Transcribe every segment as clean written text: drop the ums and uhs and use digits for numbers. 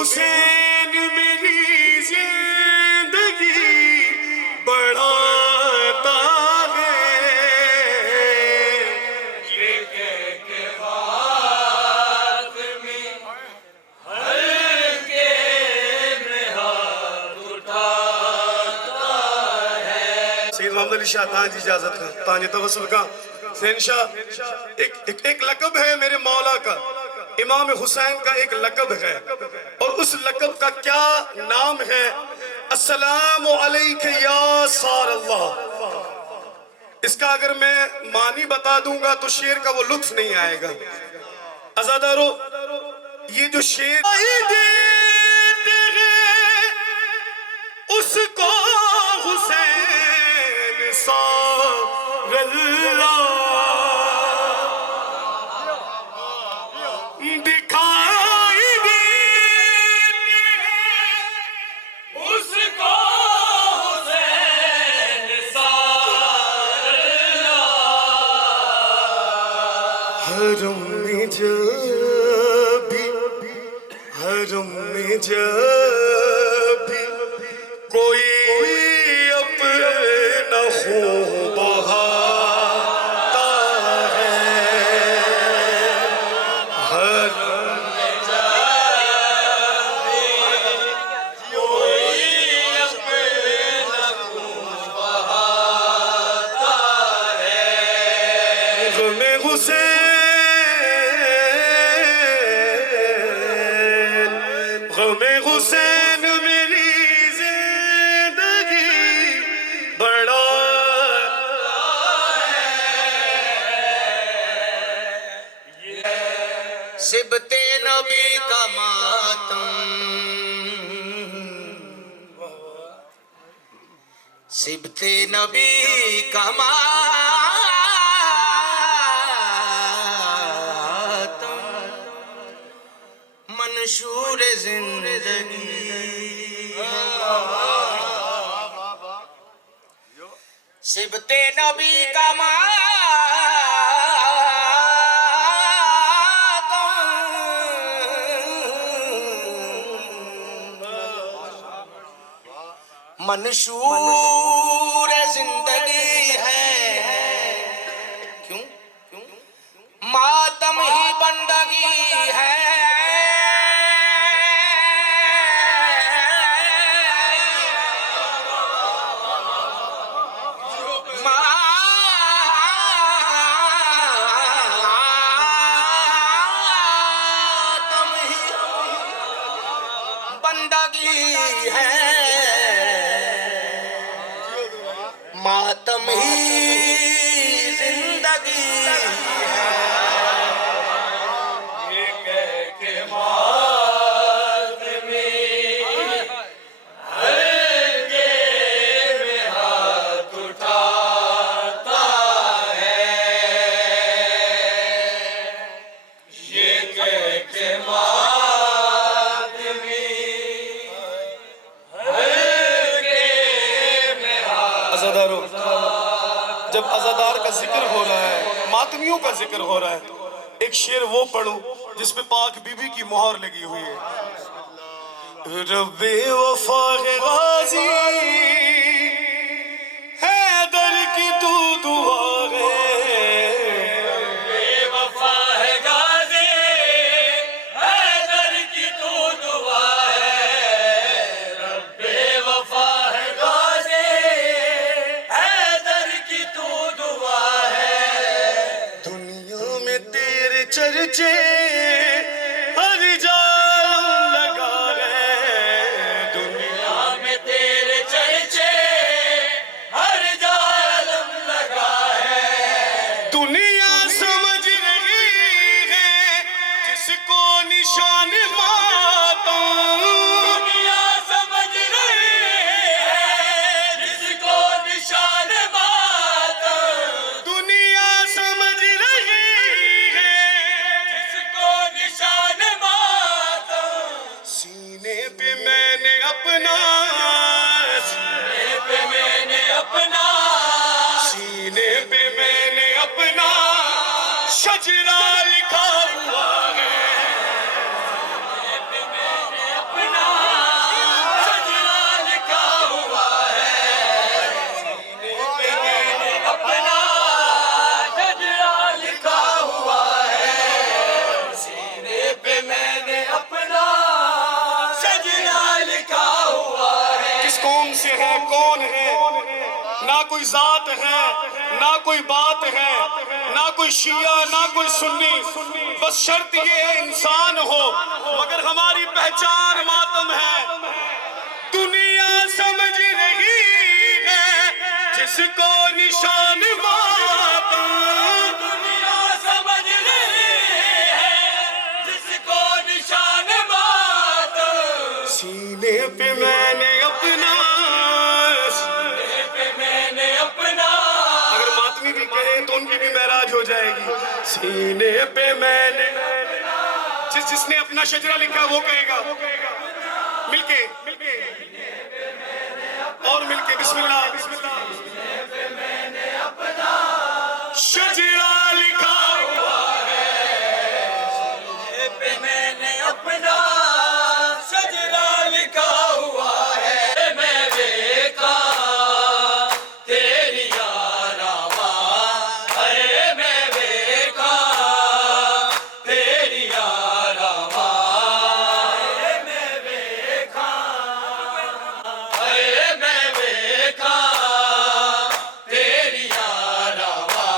हुसैन मेरी जिंदगी बढ़ाता है। ये कह के फातिमी हल्के में हाथ उठाता है। सैयद मोहम्मद अली शाह तां जी इजाजत का तांजे तवस्सुल का शहंशाह एक लक़ब है मेरे मौला का, इमाम हुसैन का एक लक़ब है और उस लक़ब का क्या नाम है? अस्सलामु अलैका या सार अल्लाह। इसका अगर मैं मानी बता दूंगा तो शेर का वो लुत्फ नहीं आएगा। अज़ादारो, ये जो शेर उसको हुसैन सारल्ला दिखाई देते उसको हुसैन सारल्ला। हरम में जब भी कोई अपना खून बहाता है, हरम में जब भी कोई अपना खून बहाता है, ग़म-ए हुसैन, ग़म-ए हुसैन मेरी जिंदगी बड़ा सिबते नबी का मातम, सिबते नबी का मातम, मंशूर जिंदगी। सिबते नबी का मंशूर जिंदगी है। क्यों? मातम ही बंदगी है। मातम ही बंदगी है, मातम ही जिंदगी है। ये कह के मातमी हल्के में हाथ उठाता है। ये कह के मातमी हल्के में हाथ। अज़ादारो, जब अज़ादार का जिक्र हो रहा है, मातमियों का जिक्र हो रहा है, एक शेर वो पढ़ो जिसपे पाक बीबी की मोहर लगी हुई है। रब्बे वफा के गाजी हैदर की तू दुआ है, रब्बे वफा है गाजी हैदर की तू दुआ है, रब्बे वफा है गाजी हैदर की तू दुआ है। दुनिया में तेरे चर्चे हर जालम लगा है, दुनिया में तेरे चर्चे हर जालम लगा है। दुनिया समझ रही है जिसको निशान मातम, दुनिया समझ रही है जिसको निशान मातम, दुनिया समझ रही है जिसको निशान मातम। सीने पे मैंने अपना, सीने पे मैंने अपना, सीने पे मैंने अपना कोई जात है, ना कोई बात है, ना कोई शिया ना कोई सुन्नी, बस शर्त ये है इंसान हो, मगर हमारी पहचान मातम है। दुनिया समझ रही है जिसको निशान मातम, दुनिया समझ रही है जिसको निशान मातम। सीने पे मैंने अपना, सीने पे मैंने अपना, अगर मातमी भी कहे तो उनकी भी महराज हो जाएगी। सीने पे मैंने, जिसने अपना शजरा लिखा वो कहेगा मिलके और मिलके बिस्मिल्लाह। शजरा लिखा हुआ सीने पे मैंने अपना शजरा लिखा हुआ है। मैं देखा तेरी यारावा, अरे मैं देखा तेरी यारावा, अरे मैं देखा, अरे मैं देखा तेरी यारावा,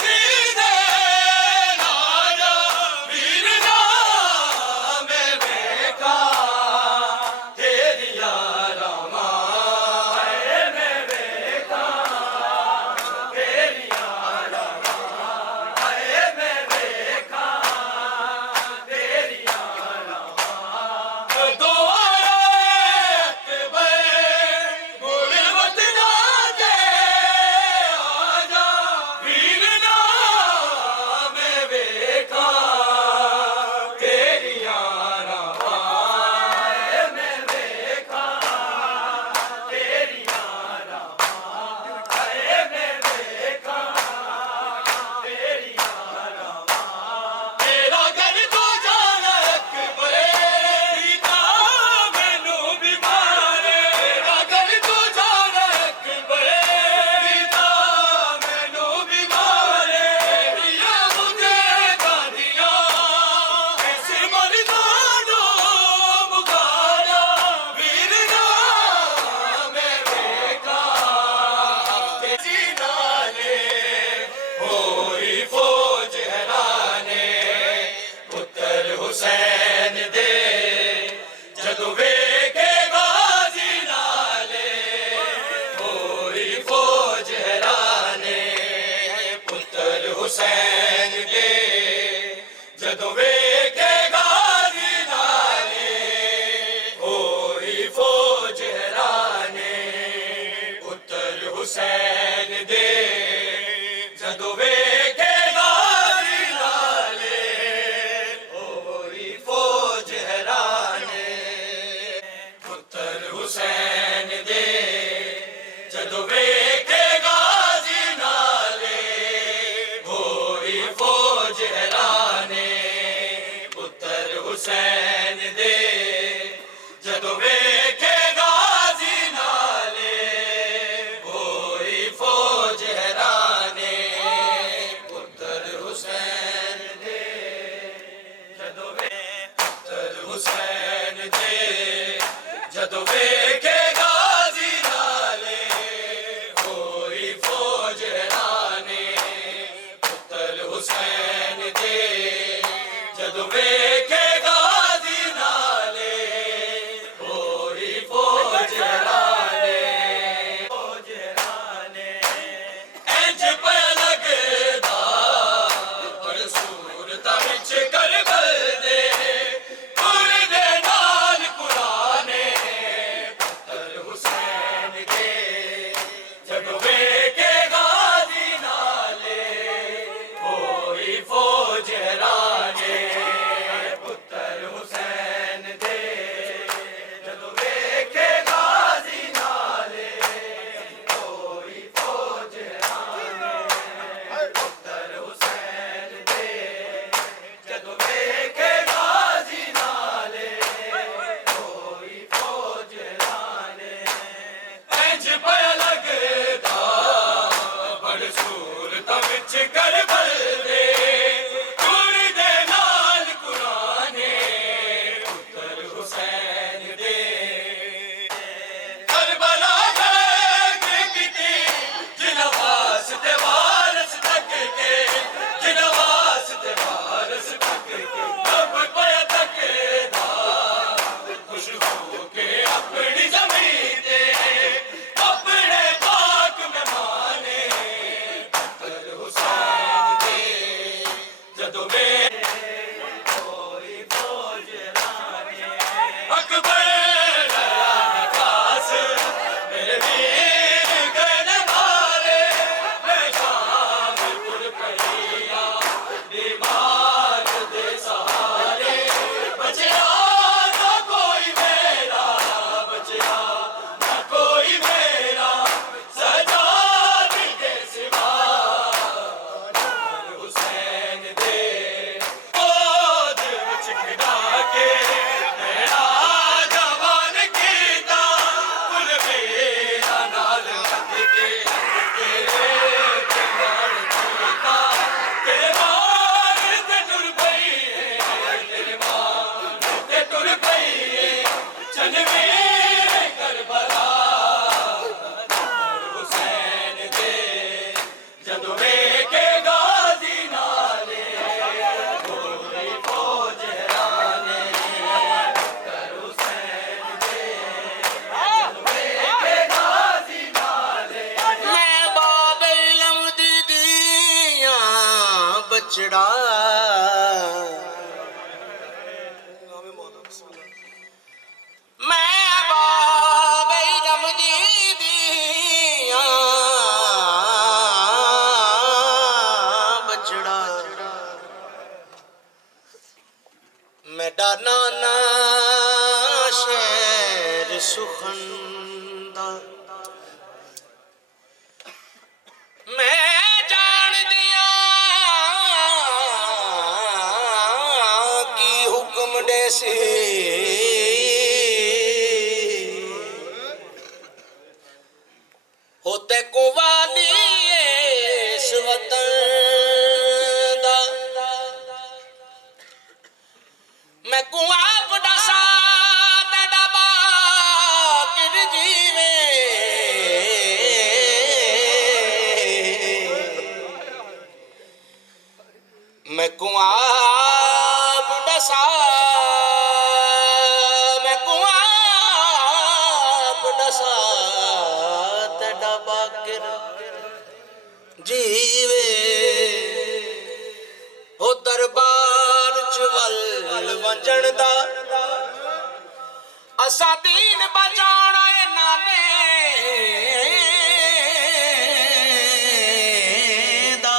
सीधे राजा वीर नाम वेखा तेरिया रामा मैं वेखा तेरिया रामा मैं वेखा तेरिया रामा दो अकबर गुणवत ना दे आजा वीर नाम वेखा तेरिया रामा मैं वेखा तेरिया रामा मैं वेखा तेरिया रामा तेरा घर तो जाना अकबर सीता मैनू बीमार तेरा घर तो जाना अकबर सीता मैनू बीमार दिया मुझे गादियां इस मर्दानो मुकारा वीर नाम वेखा तेजी नाले होई फौज हैराने पुत्र हुसैन दे जदों वेखे गाजी नाले होई फौज हैराने पुत्र हुसैन दे जदों वेखे गाजी नाले होई फौज हैराने पुत्र हुसैन दे जदों वेखे गाजी नाले होई फौज हैराने पुत्र हुसैन दे जदों वेखे गाजी नाले होई फौज हैराने पुत्र हुसैन दे जदों वेखे गाजी नाले होई फौज हैराने पुत्र हुसैन दे जदों पुत्र हुसैन दे जदों वेखे गाजी नाले होई फौज हैराने पुत्र हुसैन दे जदों वेखे गाजी नाले होई फौज हैराने फौज हैराने इंज पे लगदा पर सूरतां विच करबल दे कुर दे नाल कुराने पुत्र हुसैन दे जदों वेखे गाजी नाले होई फौज हैराने पुत्र हुसैन दे जदों वेखे गाजी नाले होई फौज हैराने पुत्र हुसैन दे जदों वेखे गाजी नाले होई फौज हैराने इंज पे लगदा बड़ सूरतां विच करबल दे कुर बचड़ा मैं बाबे जमदी दिया बचड़ा मैं डाना ना शहर सुखंदा मैं जान दिया की हुक्म देसी होते कुवाली इस वतन दा मैं कुआप दसा तेरा बाकिर जीवे मैं कुआप दसा मैं कुआप दसा तेरा बाकिर जीवे ओ दरबार च वल वंजण दा असा दीन बचाना है नाने दा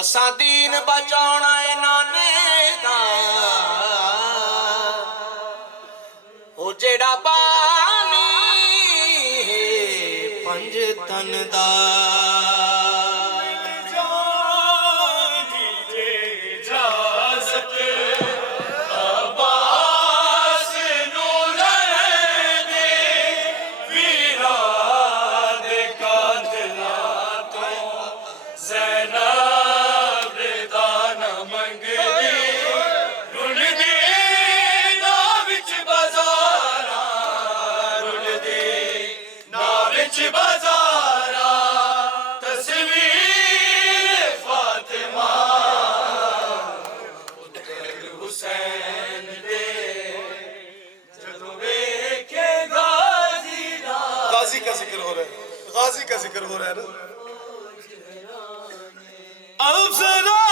असा दीन बचाना है नाने दा ओ जेड़ा बानी पंज तन दा गाजी का जिक्र हो रहा है, गाजी का जिक्र हो रहा है ना। अब जरा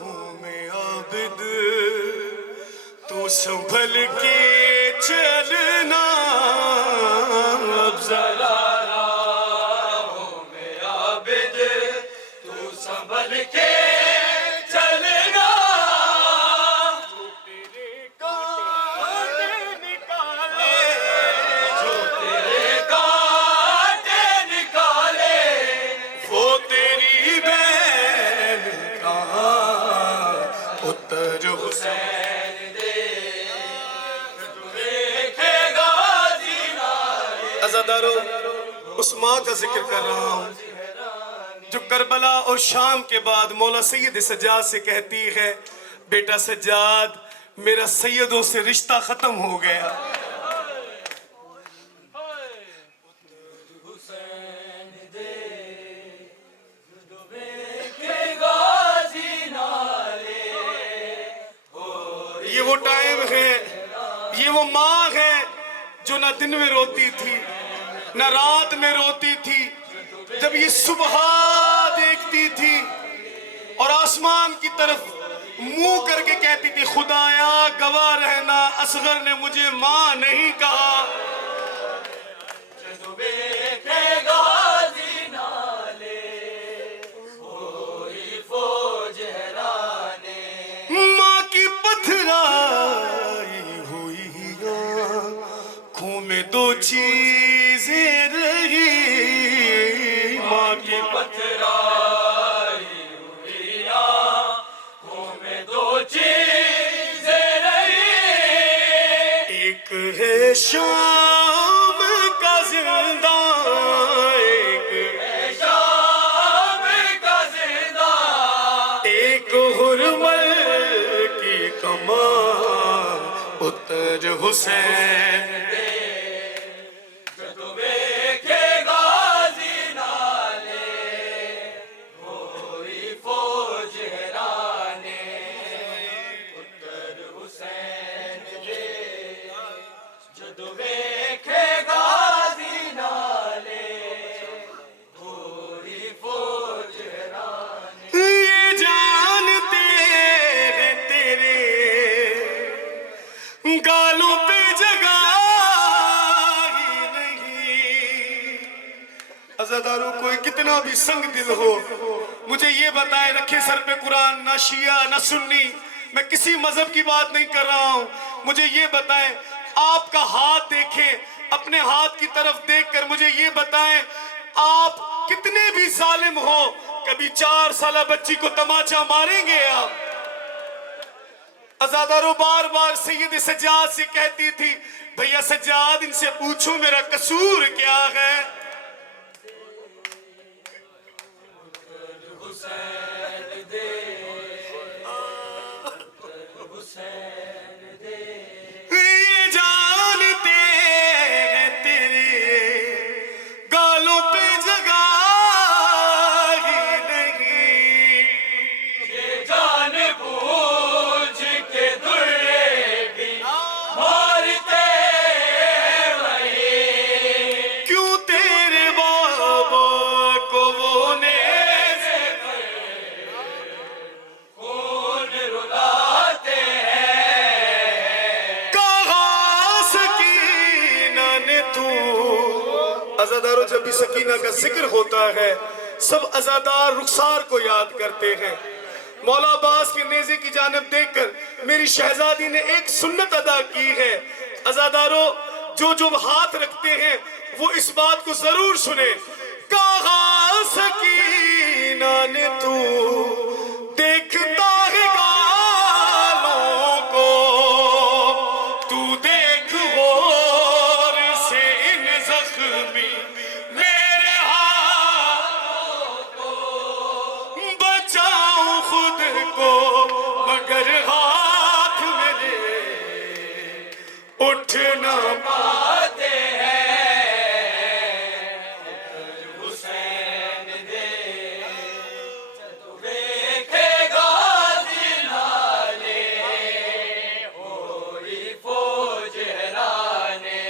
हूँ मैं आबिद तू संभल के चलना अब जरा हूँ मैं आबिद तू संभल के चलना तेरे कांटे निकाले जो तेरे कांटे निकाले वो तेरी बहन कहाँ पुत्र हुसैन देखेगा जीना अज़ादारो उस माँ का जिक्र कर रहा हूँ जो करबला और शाम के बाद मौला सैयद सज्जाद से कहती है बेटा सज्जाद मेरा सैयदों से रिश्ता खत्म हो गया। ये वो टाइम है, ये वो माँ है जो ना दिन में रोती थी ना रात में रोती थी। जब ये सुबह देखती थी और आसमान की तरफ मुंह करके कहती थी खुदाया गवाह रहना असगर ने मुझे माँ नहीं कहा। देखेगा जीना ले कोई फौज हैराने माँ की पथराई हुई आँखों में दो चीजें रही। माँ की पथराई हुई आँखों में दो चीजें रही एक है शाम का जिंदा एक शाम का जिंदा एक हुरमल की कमान पुत्र हुसैन। जो देखेगा जीना ले कोई फौज हैराने पुत्र हुसैन दे जो देखेगा जीना ले कोई फौज कितना भी संग दिल हो, मुझे ये बताएं, रखे सर पे कुरान, ना शिया ना सुन्नी, मैं किसी मजहब की बात नहीं कर रहा हूं, मुझे ये बताएं, आपका हाथ देखें, अपने हाथ की तरफ देखकर मुझे ये बताएं, आप कितने भी जालिम हो, कभी 4 साल बच्ची को तमाचा मारेंगे आप? अज़ादारों बार बार सैयद सज्जाद से कहती थी, भैया सज्जाद इनसे पूछो मेरा कसूर क्या है। ये जानते हैं तेरे गालों पे जगह ही नहीं, ये जान बूझ के दुर्रे भी मारते हैं वही, क्यों तेरे बाबा को वो ने खून रुलाते हैं। कहा सकीना ने तू। अज़ादारों, जब भी सकीना का जिक्र होता है सब अज़ादार रुखसार को याद करते हैं। मौला अब्बास के नेज़े की जानिब देखकर मेरी शहजादी ने एक सुन्नत अदा की है। अज़ादारों, जो जो हाथ रखते हैं वो इस बात को जरूर सुने, कहा